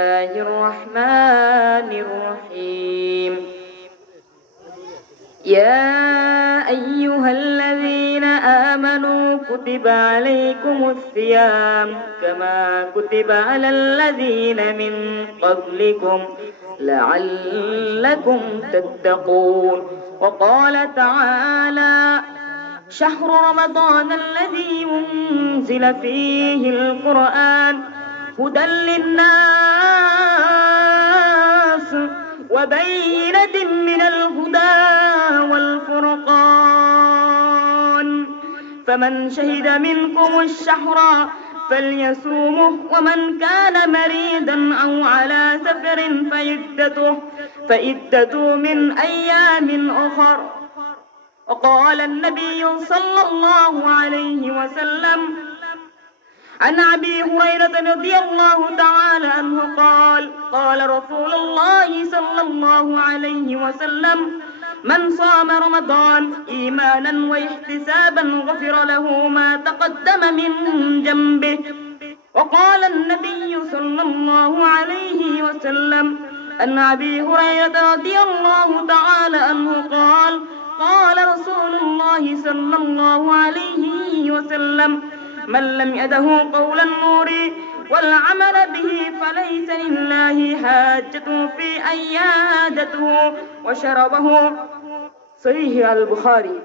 الله الرحمن الرحيم. يا أيها الذين آمنوا كتب عليكم الصيام كما كتب على الذين من قبلكم لعلكم تتقون. وقال تعالى شهر رمضان الذي أنزل فيه القرآن هدى للناس وبينة من الهدى والفرقان. فمن شهد منكم الشهر فليصومه ومن كان مريضا أو على سفر فعدته فعدته من أيام أخر. وقال النبي صلى الله عليه وسلم عن أبي هريرة رضي الله تعالى عنه قال قال رسول الله صلى الله عليه وسلم من صام رمضان إيمانا واحتسابا غفر له ما تقدم من جنبه وقال النبي صلى الله عليه وسلم عن أبي هريرة رضي الله تعالى عنه قال قال رسول الله صلى الله عليه وسلم من لم يده قول النور والعمل به فليس لله حاجة في أن يهادته وشربه صحيح البخاري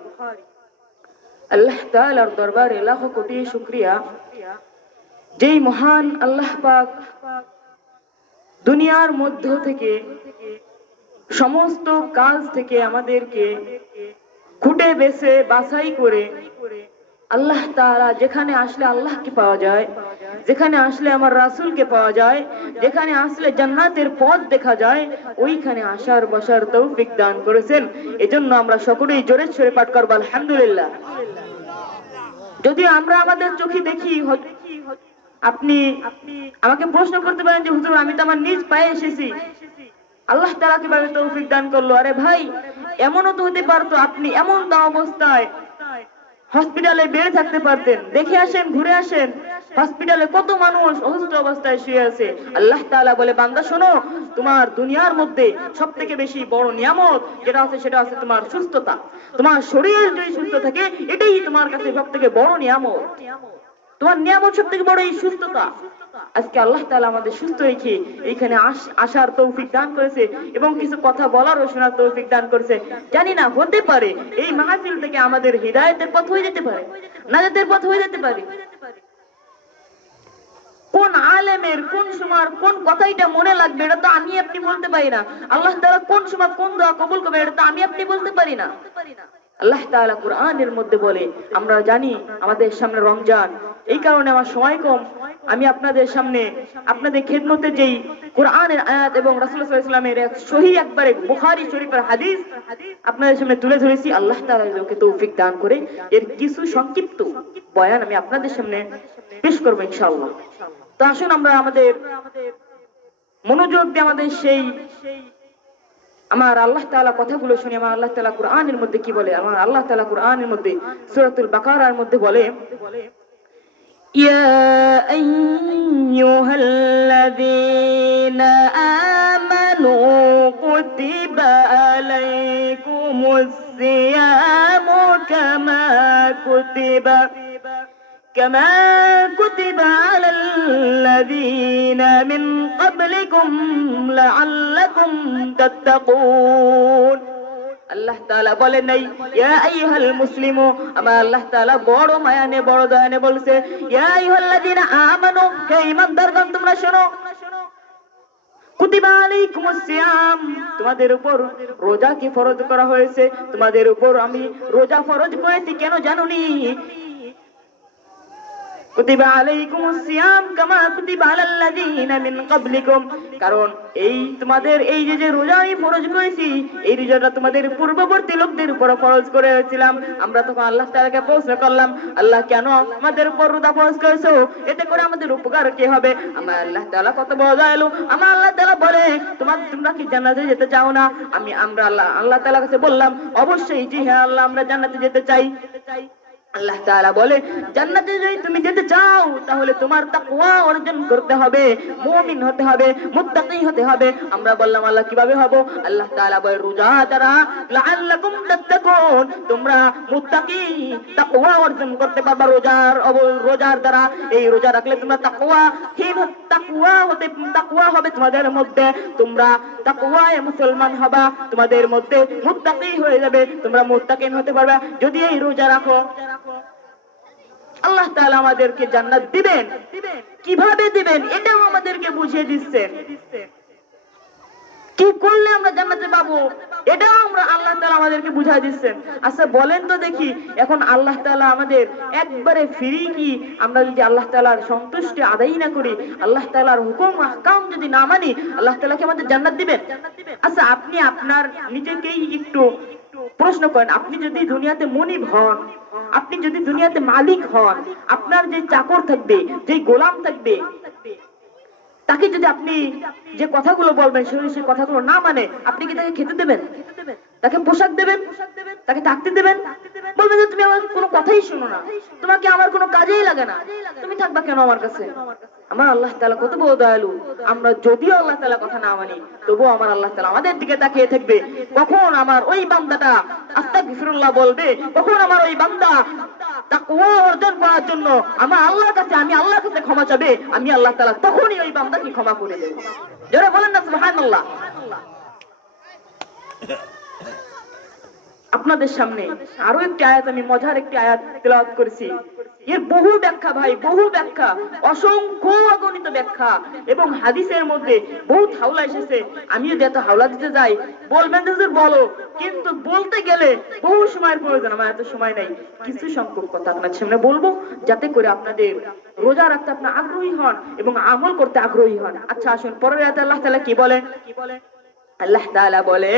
আল্লাহ তাআলার দরবারে লাখো কোটি শুকরিয়া যেই মহান আল্লাহ পাক দুনিয়ার মধ্য থেকে সমস্ত কাজ থেকে আমাদেরকে খুঁটে বেছে বাছাই করে আল্লাহ তাআলা যেখানে আসলে আল্লাহকে পাওয়া যায়, যেখানে আসলে আমার রাসূলকে পাওয়া যায়, যেখানে আসলে জান্নাতের পথ দেখা যায়, ওইখানে আসার বসার তৌফিক দান করেছেন। এজন্য আমরা সকলেই জোরে সরে পাঠ করব, আলহামদুলিল্লাহ। যদি আমরা আমাদের চোখে দেখি আপনি আমাকে প্রশ্ন করতে পারেন যে, হুজুর, আমি তো আমার নিজ পায়ে এসেছি। আল্লাহ তাআলা কীভাবে তৌফিক দান করল? আরে ভাই, এমনও তো হতে পারতো, আপনি এমন তা অবস্থায় হসপিটালে বেড়ে থাকতে পারতেন, দেখে আসেন, ঘুরে আসেন। হসপিটালে কত মানুষ অসুস্থ অবস্থায় শুয়ে আছে। আল্লাহ তালা বলে, বান্দা, শোনো, তোমার দুনিয়ার মধ্যে সব থেকে বেশি বড় নিয়ামত যেটা আছে, সেটা আছে তোমার সুস্থতা। তোমার শরীর যদি সুস্থ থাকে, এটাই তোমার কাছে সব থেকে বড় নিয়ামত। তোমার নিয়ামত সব থেকে বড় এই সুস্থতা। আজকে আল্লাহ তাআলা আমাদের সুস্থ রেখে এইখানে আসার তৌফিক দান করেছে এবং কিছু কথা বলারও শোনার তৌফিক দান করেছে। জানি না, হতে পারে এই মাহফিল থেকে আমাদের হৃদায়তের পথ হয়ে যেতে পারে, নাজাতের পথ হয়ে যেতে পারে। কোন আলেমের কোন সময় কোন কথাইটা মনে লাগবে, এটা তো আমি আপনি বলতে পারি না। আল্লাহ তালা কোন সময় কোন দোয়া কবুল করবে, এটা তো আমি আপনি বলতে পারি না। আল্লাহ তাআলা কোরআনের মধ্যে বলে, আমরা জানি আমাদের সামনে রমজান এই কারণে আমার সময় কম। আমি আপনাদের সামনে আপনাদের খেদমতে যেই কোরআনের আয়াত এবং সাল্লাল্লাহু আলাইহি এক সহি একবারে বুখারী শরীফের হাদিস আপনাদের সামনে তুলে ধরেছি। আল্লাহ তাআলা ওকে তৌফিক দান করে এর কিছু সংক্ষিপ্ত বয়ান আমি আপনাদের সামনে পেশ করব ইনশাআল্লাহ। তো আসুন আমরা আমাদের মনোযোগ দিয়ে আমাদের সেই আমার আল্লাহ তাআলা কথাগুলো শুনি। আমার আল্লাহ তাআলা কোরআনের মধ্যে কি বলে? আমার আল্লাহ তাআলা কোরআনের মধ্যে সূরাতুল বাকারার মধ্যে বলে يا أيها الذين آمنوا كتب عليكم الصيام كما كتب كما كتب على الذين من قبلكم لعلكم تتقون. তোমাদের উপর রোজা কি ফরজ করা হয়েছে? তোমাদের উপর আমি রোজা ফরজ করেছি, কেন জানোনি? কুতিবা আলাইকুমুস সিয়াম, কামা কুতিবা আলাল্লাযিনা মিন ক্বাবলিকুম। কারণ এই তোমাদের, এই যে যে রোজা আমি ফরজ করেছি, এই রোজাটা তোমাদের পূর্ববর্তী লোকদের উপর ফরজ করেছিলাম। আমরা তখন আল্লাহ তাআলাকে প্রশ্ন করলাম, আল্লাহ কেন আমাদের উপর রোজা ফরজ করেছ? এতে করে আমাদের উপকার কি হবে? আমার আল্লাহ তাআলা কত বড় দয়ালু আমার আল্লাহ তাআলা বলে, তোমার, তোমরা কি জান্নাতে যেতে চাও না? আমি, আমরা আল্লাহ আল্লাহ তাআলার কাছে বললাম, অবশ্যই জি হ্যাঁ আল্লাহ, আমরা জান্নাতে যেতে চাই। আল্লাহ তাআলা বলে, জান্নাতে যদি তুমি যেতে চাও, তাহলে তোমার তাকওয়া অর্জন করতে হবে, মুমিন হতে হবে, মুত্তাকি হতে হবে। আমরা বললাম, আল্লাহ কীভাবে হব? আল্লাহ তাআলা বলে, রোজা দ্বারা লাআল্লাকুম তাত্তাকুন, তোমরা মুত্তাকি, তাকওয়া অর্জন করতে রোজার রোজার দ্বারা। এই রোজা রাখলে তোমরা তাকওয়া হীন তাকওয়া হতে, তাকওয়া হবে তোমাদের মধ্যে। তোমরা তাকওয়ায় মুসলমান হবা, তোমাদের মধ্যে মুত্তাকি হয়ে যাবে, তোমরা মুত্তাকিন হতে পারবে। যদি এই রোজা রাখো আল্লাহ তাআলা আমাদেরকে জান্নাত দিবেন। কীভাবে দিবেন? এটাও আমাদেরকে বুঝিয়ে দিচ্ছেন। কি করলে আমরা জান্নাতে পাবো? এটাও আমরা আল্লাহ তাআলা আমাদেরকে বুঝাই দিচ্ছেন। আচ্ছা বলেন তো দেখি, এখন আল্লাহ তাআলা আমাদের একবারে ফ্রি কি আমরা যদি আল্লাহ তাআলার সন্তুষ্টি আদায় না করি, আল্লাহ তাআলার হুকুম, আহকাম যদি না মানি, আল্লাহ তাআলা কি আমাদের জান্নাত দিবেন? আচ্ছা আপনি আপনার নিজেকেই একটু প্রশ্ন করেন। আপনি যদি দুনিয়াতে মনিব হন আপনি যদি দুনিয়াতে মালিক হন, আপনার যে চাকর থাকবে, যে গোলাম থাকবে, তাকে যদি আপনি যে কথাগুলো বলবেন, সে কথাগুলো না মানে আপনি কি তাকে খেতে দেবেন? তাকে পোশাক দেবেন, তাকে থাকতে দেবেন। বলবেন যে, তুমি আমার কোনো কথাই শোনো না। তোমাকে আমার কোনো কাজেই লাগে না। তুমি থাকবা কেন আমার কাছে? আমার আল্লাহ তাআলা কত বড় দয়ালু। আমরা যদিও আল্লাহ তাআলা কথা না মানি, তবুও আমার আল্লাহ তাআলা আমাদের দিকে তাকিয়ে থাকবে। কখন আমার ওই বান্দাটা আস্তাগফিরুল্লাহ বলবে? কখন আমার ওই বান্দা তাকওয়া অর্জন করার জন্য আমার আল্লাহর কাছে, আমি আল্লাহর কাছে ক্ষমা চাবে? আমি আল্লাহ তালা তখনই ওই বান্দাকে ক্ষমা করে দেব। যারা বলেন না, সুবহানাল্লাহ। আপনাদের সামনে আরও একটি আয়াত, আমি মজার একটি আয়াত তেলাওয়াত করেছি। এর বহু ব্যাখ্যা ভাই, বহু ব্যাখ্যা, অসংখ্য অগণিত ব্যাখ্যা এবং হাদিসের মধ্যে বহুত হাওলা এসেছে। আমি যদি হাওলা দিতে যাই, বলবেন যে বলো, কিন্তু বলতে গেলে বহু সময়ের প্রয়োজন, আমার এত সময় নাই। কিছু সংখ্যক কথা আপনার সামনে বলব, যাতে করে আপনাদের রোজা রাখতে আপনার আগ্রহী হন এবং আমল করতে আগ্রহী হন। আচ্ছা আসুন, পরের আয়াতে আল্লাহ তাআলা কি বলে আল্লাহ তাআলা বলে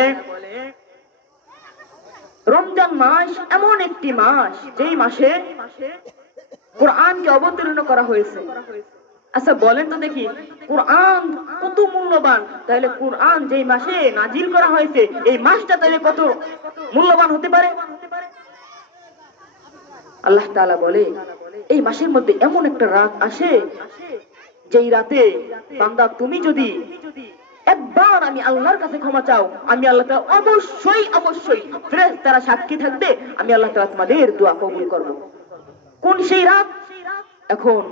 রমজান মাস এমন একটি মাস, যেই মাসে কোরআনকে অবতীর্ণ করা হয়েছে। আচ্ছা বলেন তো দেখি, কোরআন কত মূল্যবান? তাহলে কোরআন যেই মাসে নাজিল করা হয়েছে, এই মাসটা তাহলে কত মূল্যবান হতে পারে? আল্লাহ তাআলা বলে, এই মাসের মধ্যে এমন একটা রাত আসে, যেই রাতে বান্দা তুমি যদি একবার আমি আল্লাহর কাছে ক্ষমা চাও। আমি আল্লাহ অবশ্যই অবশ্যই ফেরেশতারা তারা সাক্ষী থাকবে। আমি আল্লাহ তাআলা তোমাদের দোয়া কবুল করব। কোন সেই রাত? এখন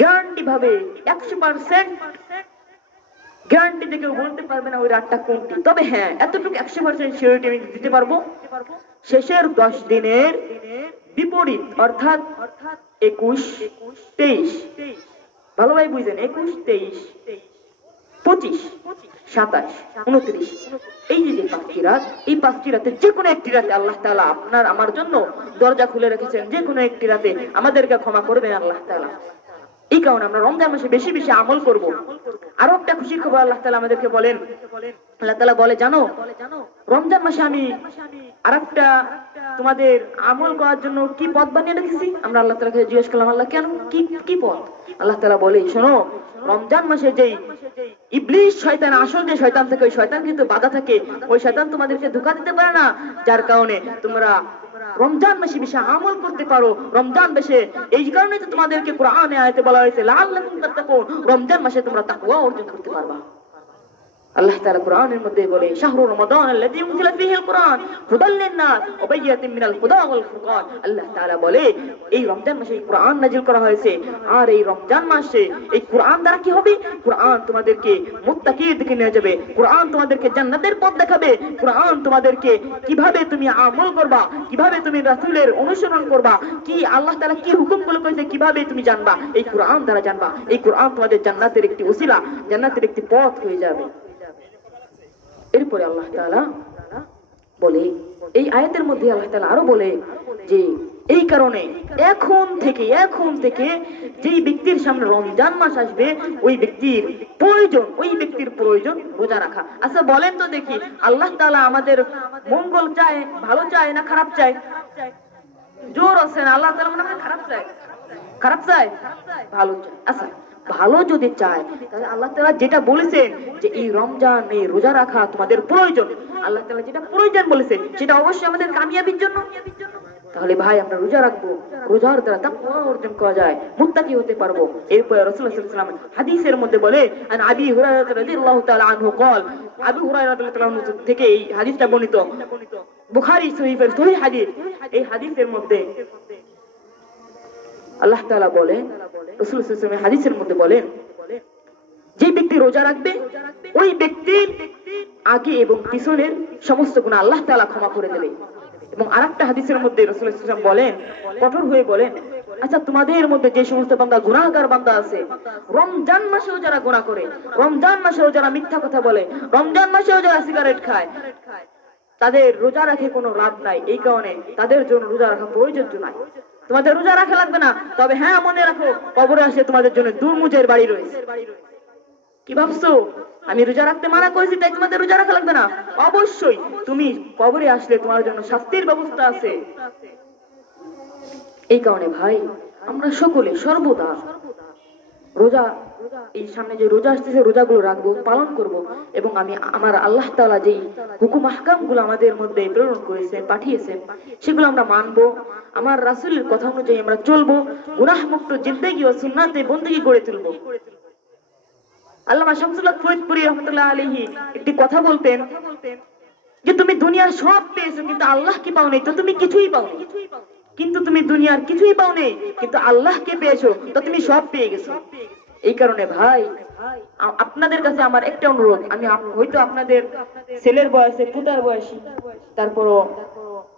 গ্যারান্টি ভাবে একশো পার্সেন্ট গ্যারান্টি থেকে বলতে পারবে না ওই রাতটা কোনটি। তবে হ্যাঁ এতটুকু একশো পার্সেন্ট সিওরিটি আমি দিতে পারব। শেষের দশ দিনের বিপরীত, অর্থাৎ একুশ তেইশ। ভালোভাবে বুঝলেন একুশ তেইশ। পঁচিশ, সাতাশ, উনত্রিশ। এই যে পাঁচটি রাত, এই পাঁচটি রাতে যে কোনো একটি রাতে আল্লাহ তাআলা আপনার, আমার জন্য দরজা খুলে রেখেছেন। যে কোনো একটি রাতে আমাদেরকে ক্ষমা করবেন আল্লাহ তাআলা। এই কারণে আমরা রমজান মাসে বেশি বেশি আমল করব। আরও একটা খুশির খবর আল্লাহ তাআলা আমাদেরকে বলেন। আল্লাহ তাআলা বলে, জানো, রমজান মাসে আমি আরেকটা তোমাদের আমল করার জন্য কি পথ বানিয়ে রেখেছি? আমরা আল্লাহ তাআলাকে জিজ্ঞেস করলাম, আল্লাহ, কেন? কি কি পথ? আল্লাহ তালা বলে, শোনো রমজান মাসে যেই ইবলিশ শয়তান, আসল যে শয়তান থাকে, ওই শয়তান কিন্তু বাধা থাকে। ওই শয়তান তোমাদেরকে ধোকা দিতে পারে না, যার কারণে তোমরা রমজান মাসে বেশি আমল করতে পারো। রমজান মাসে এই কারণে তো তোমাদেরকে কোরআনে, আয়াতে বলা হয়েছে তাত্তাকুন। রমজান মাসে তোমরা তাকওয়া অর্জন করতে পারবা। আল্লাহ তাআলা কোরআনের মধ্যে বলে, শাহরু রমাদান আল্লাযী উনজিলা ফীহিল কোরআন হুদাল লিন-নাস ওয়া বায়্যিনাতিন মিনাল হুদা ওয়াল ফুরকান। আল্লাহ তাআলা বলে, এই রমজান মাসে কোরআন নাজিল করা হয়েছে। আর এই রমজান মাসে এই কোরআন দ্বারা কি হবে? কোরআন তোমাদেরকে মুত্তাকির দিকে নিয়ে যাবে। কোরআন তোমাদেরকে জান্নাতের পথ দেখাবে। কোরআন তোমাদেরকে কীভাবে তুমি আমল করবা? কীভাবে তুমি রাসূলের অনুসরণ করবা? কি আল্লাহ তাআলা কি হুকুমগুলো কইছে? কীভাবে তুমি জানবা? এই কোরআন দ্বারা জানবা। এই কোরআন তোমাদের জান্নাতের একটি উসিলা, জান্নাতের একটি পথ হয়ে যাবে। এরপরে আল্লাহ বলে, এই আয়াতের মধ্যে আল্লাহ তাআলা আরও বলে যে, এই কারণে এখন থেকে এখন থেকে যেই ব্যক্তির সামনে রমজান মাস আসবে, ওই ব্যক্তির প্রয়োজন, ওই ব্যক্তির প্রয়োজন রোজা রাখা। আচ্ছা বলেন তো দেখি, আল্লাহ তাআলা আমাদের মঙ্গল চায়, ভালো চায় না খারাপ চায়? জোর আছে না? আল্লাহ তাআলা মনে খারাপ চায়। খারাপ চায়? ভালো চায়। আচ্ছা ভালো যদি চায়, তাহলে আল্লাহ তালা যেটা বলেছেন যে এই রমজান, এই রোজা রাখা তোমাদের প্রয়োজন। আল্লাহ তালা যেটা প্রয়োজন বলেছেন, সেটা অবশ্যই আমাদের কামিয়াবির জন্য। তাহলে ভাই, আমরা রোজা রাখব। রোজার দ্বারা তাকওয়া অর্জন করা যায়, মুত্তাকি হতে পারব। এরপরে রাসূলুল্লাহ সাল্লাল্লাহু হাদিসের মধ্যে বলে আবি হুরায়রা রাদিয়াল্লাহু তাআলা আনহু কল আবু হুরায়রা থেকে এই হাদিসটা বর্ণিত। বুখারি শরীফের সহি হাদিস। এই হাদিসের মধ্যে আল্লাহ তালা বলেন রাসূল হাদিসের মধ্যে বলেন, যে ব্যক্তি রোজা রাখবে, ওই ব্যক্তির আগে এবং পিছনের সমস্ত গুণ আল্লাহ তাআলা ক্ষমা করে দেবে। এবং আরেকটা হাদিসের মধ্যে রাসূল ওয়াসাল্লাম বলেন, কঠোর হয়ে বলেন আচ্ছা তোমাদের মধ্যে যে সমস্ত বান্দা গুনাহগার বান্দা আছে, রমজান মাসেও যারা গুনাহ করে, রমজান মাসেও যারা মিথ্যা কথা বলে, রমজান মাসেও যারা সিগারেট খায় তাদের রোজা রাখে কোনো লাভ নাই। এই কারণে তাদের জন্য রোজা রাখা প্রয়োজন নাই। তোমাদের রোজা রাখা লাগবে না। তবে হ্যাঁ মনে রাখো, কবরে আসে তোমাদের জন্য দুর্মুজের বাড়ি রয়েছে। কি ভাবছ? আমি রোজা রাখতে মানা করেছি, তাই তোমাদের রোজা রাখা লাগবে না? অবশ্যই, তুমি কবরে আসলে তোমার জন্য শাস্তির ব্যবস্থা আছে। এই কারণে ভাই, আমরা সকলে সর্বদা রোজা, এই সামনে যে রোজা আসতেছে, রোজাগুলো রাখব, পালন করব এবং আমি আমার আল্লাহ তাআলা যেই হুকুম আহকামগুলো আমাদের মধ্যে প্রেরণ করেছেন, পাঠিয়েছেন, সেগুলো আমরা মানবো। আমার রাসূলের কথা অনুযায়ী আমরা চলবো গুনাহ মুক্ত জিন্দেগি ও সুন্নাতে বন্দেগি গড়ে তুলবো। আল্লামা শামসুল্লাহ ফরিদপুরি রহমতুল্লাহ আলাইহি একটি কথা বলতেন যে, তুমি দুনিয়ার সব পেয়েছ, কিন্তু আল্লাহ কি পাওনি? তো তুমি কিছুই পাওনি। কিন্তু তুমি দুনিয়ার কিছুই পাওনি, কিন্তু আল্লাহকে পেয়েছ, তো তুমি সব পেয়ে গেছো। এই কারণে ভাই আপনাদের কাছে আমার একটা অনুরোধ, আমি হয়তো আপনাদের ছেলের বয়সে, পুতার বয়সী, তারপরও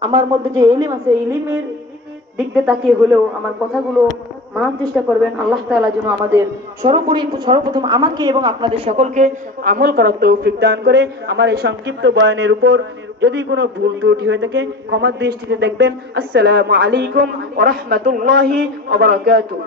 আমার মধ্যে যে এলিম আছে এলিমের দিক দিয়ে তাকিয়ে হলেও আমার কথাগুলো মানার চেষ্টা করবেন, আল্লাহ তালা যেন আমাদের সর্বোপরি, সর্বপ্রথম আমাকে এবং আপনাদের সকলকে আমল করার তৌফিক দান করে। আমার এই সংক্ষিপ্ত বয়ানের উপর যদি কোনো ভুল ত্রুটি হয়ে থাকে, ক্ষমার দৃষ্টিতে দেখবেন। আসসালামু আলাইকুম ওয়া রাহমাতুল্লাহি ওয়া বারাকাতুহু।